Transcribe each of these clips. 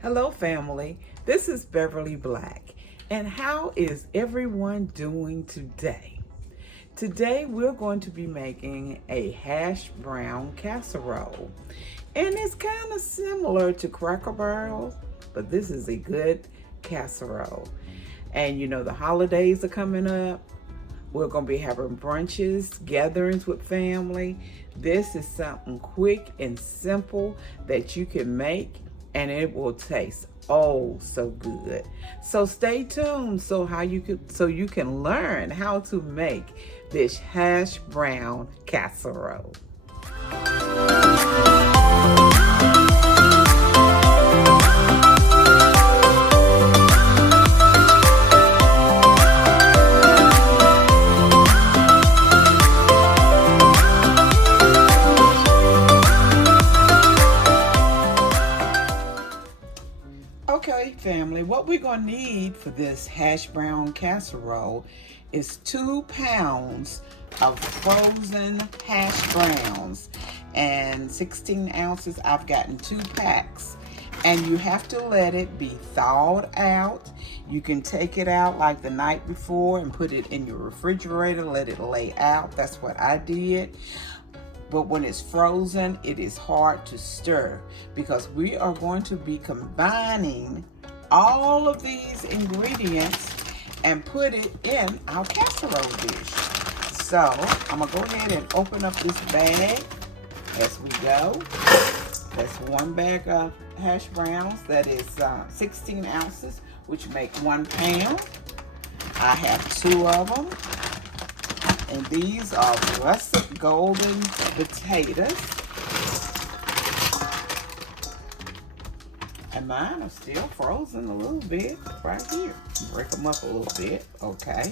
Hello family, this is Beverly Black, and how is everyone doing today? Today we're going to be making a hash brown casserole, and it's kind of similar to Cracker Barrel, but this is a good casserole. And you know the holidays are coming up. We're going to be having brunches, gatherings with family. This is something quick and simple that you can make, and it will taste oh so good. So stay tuned so you can learn how to make this hash brown casserole. Okay, family, what we're going to need for this hash brown casserole is 2 pounds of frozen hash browns and 16 ounces. I've gotten 2 packs, and you have to let it be thawed out. You can take it out like the night before and put it in your refrigerator, let it lay out. That's what I did. But when it's frozen, it is hard to stir because we are going to be combining all of these ingredients and put it in our casserole dish. So I'm gonna go ahead and open up this bag as we go. That's 1 bag of hash browns. That is 16 ounces, which make 1 pound. I have 2 of them. And these are russet golden potatoes. And mine are still frozen a little bit right here. Break them up a little bit, okay.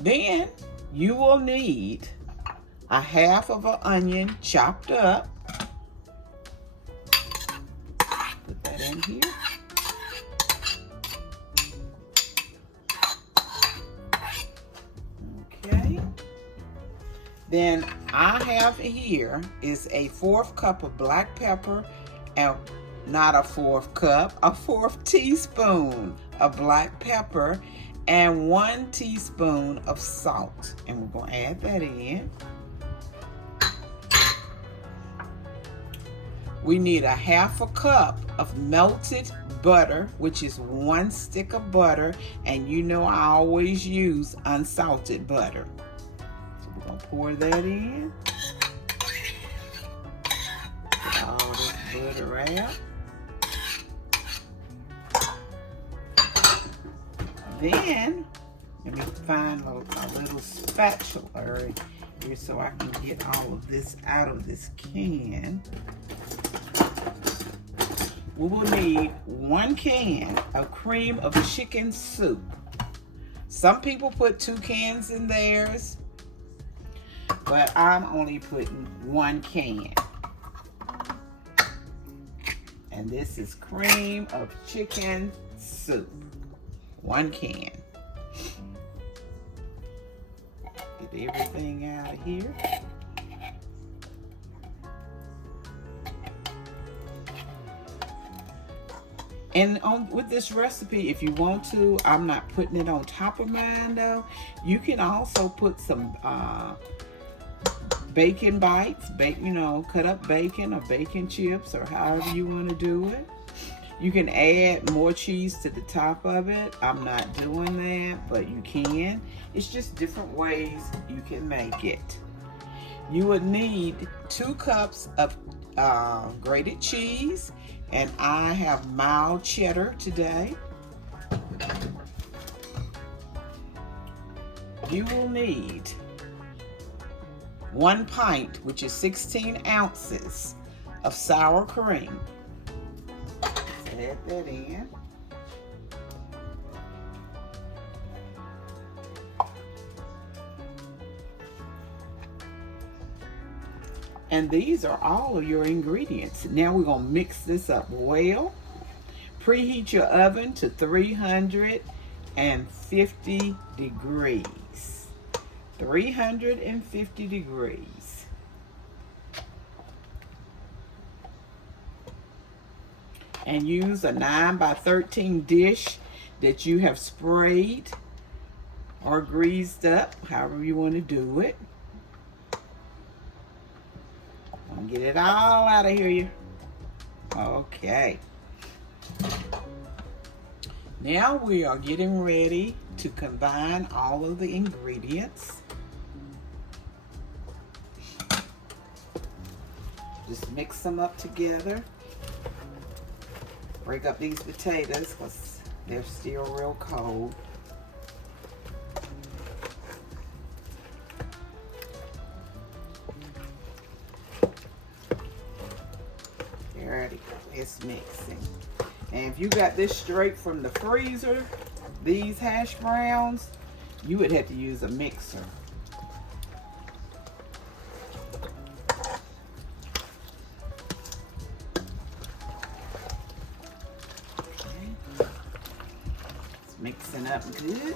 Then you will need a half of an onion chopped up. Put that in here. Then I have here is a 1/4 cup of black pepper, and not a 1/4 cup, a 1/4 teaspoon of black pepper, and 1 teaspoon of salt. And we're going to add that in. We need a 1/2 cup of melted butter, which is 1 stick of butter, and you know I always use unsalted butter. Pour that in. Put all this butter out. Then, let me find a little spatula here so I can get all of this out of this can. We will need 1 can of cream of chicken soup. Some people put 2 cans in theirs, but I'm only putting 1 can. And this is cream of chicken soup. 1 can. Get everything out of here. And with this recipe, if you want to, I'm not putting it on top of mine though. You can also put some bacon bites, cut up bacon or bacon chips or however you want to do it. You can add more cheese to the top of it. I'm not doing that, but you can. It's just different ways you can make it. You would need 2 cups of grated cheese, and I have mild cheddar today. You will need 1 pint, which is 16 ounces of sour cream. Let's add that in. And these are all of your ingredients. Now we're going to mix this up well. Preheat your oven to 350 degrees. 350 degrees. And use a 9x13 dish that you have sprayed or greased up, however you want to do it. Get it all out of here. Okay. Now we are getting ready to combine all of the ingredients. Just mix them up together. Break up these potatoes because they're still real cold. There it is. It's mixing. And if you got this straight from the freezer, these hash browns, you would have to use a mixer. Mixing up good.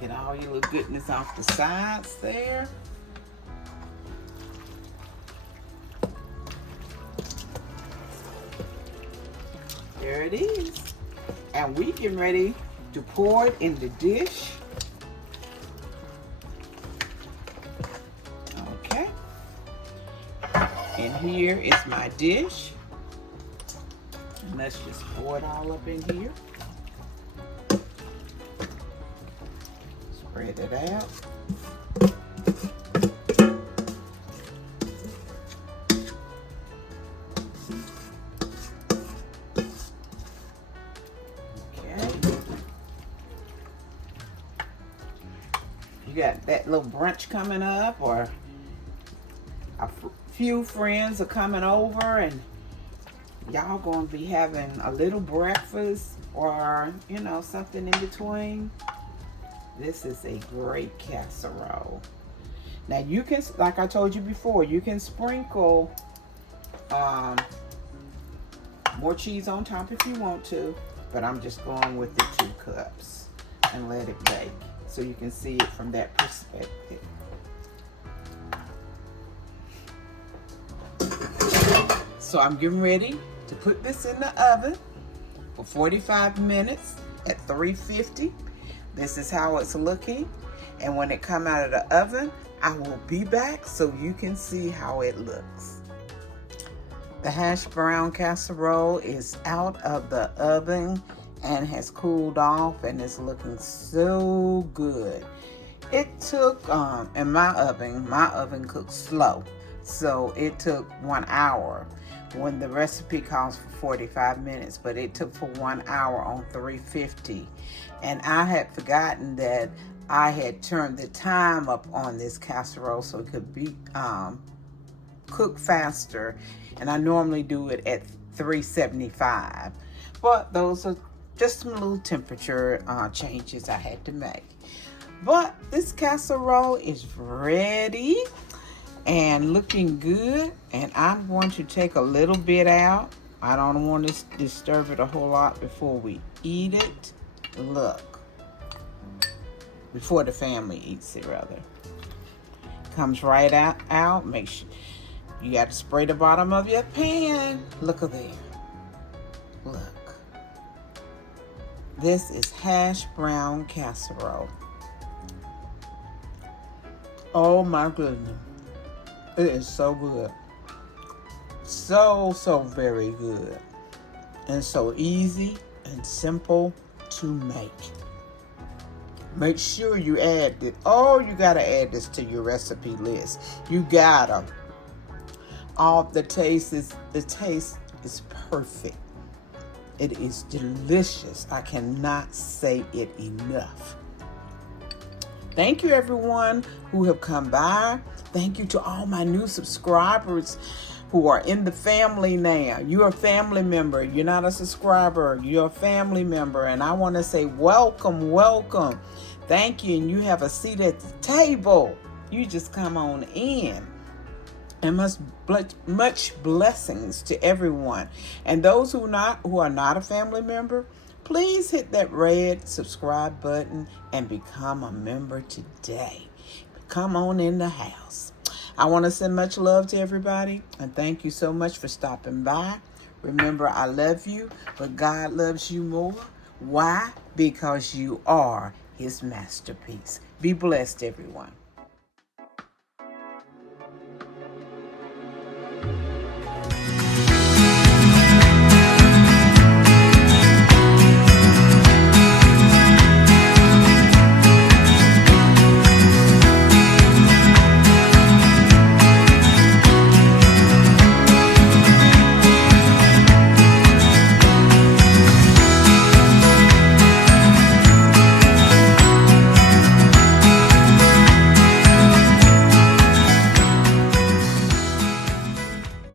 Get all your little goodness off the sides there. There it is. And we getting ready to pour it in the dish. Okay. And here is my dish. And let's just pour it all up in here. Spread it out. You got that little brunch coming up, or a few friends are coming over and y'all gonna be having a little breakfast or, you know, something in between. This is a great casserole. Now you can, like I told you before, you can sprinkle more cheese on top if you want to, but I'm just going with the 2 cups and let it bake so you can see it from that perspective. So I'm getting ready to put this in the oven for 45 minutes at 350. This is how it's looking. And when it come out of the oven, I will be back so you can see how it looks. The hash brown casserole is out of the oven and has cooled off and is looking so good. It took, in my oven cooks slow, so it took 1 hour when the recipe calls for 45 minutes, but it took for 1 hour on 350. And I had forgotten that I had turned the time up on this casserole so it could be cooked faster. And I normally do it at 375. But those are just some little temperature changes I had to make. But this casserole is ready and looking good, and I'm going to take a little bit out. I don't want to disturb it a whole lot before we eat it. Look, before the family eats it, rather. Comes right out. Make sure you got to spray the bottom of your pan. Look at there. Look. This is hash brown casserole. Oh my goodness. It is so good. So very good. And so easy and simple to make. Make sure you add this. Oh, you gotta add this to your recipe list. You gotta. The taste is perfect. It is delicious. I cannot say it enough. Thank you everyone who have come by. Thank you to all my new subscribers who are in the family now. You're a family member. You're not a subscriber. You're a family member. And I want to say welcome, welcome. Thank you. And you have a seat at the table. You just come on in. And much blessings to everyone. And those who are not a family member, please hit that red subscribe button and become a member today. Come on in the house. I want to send much love to everybody, and thank you so much for stopping by. Remember, I love you, but God loves you more. Why? Because you are his masterpiece. Be blessed, everyone.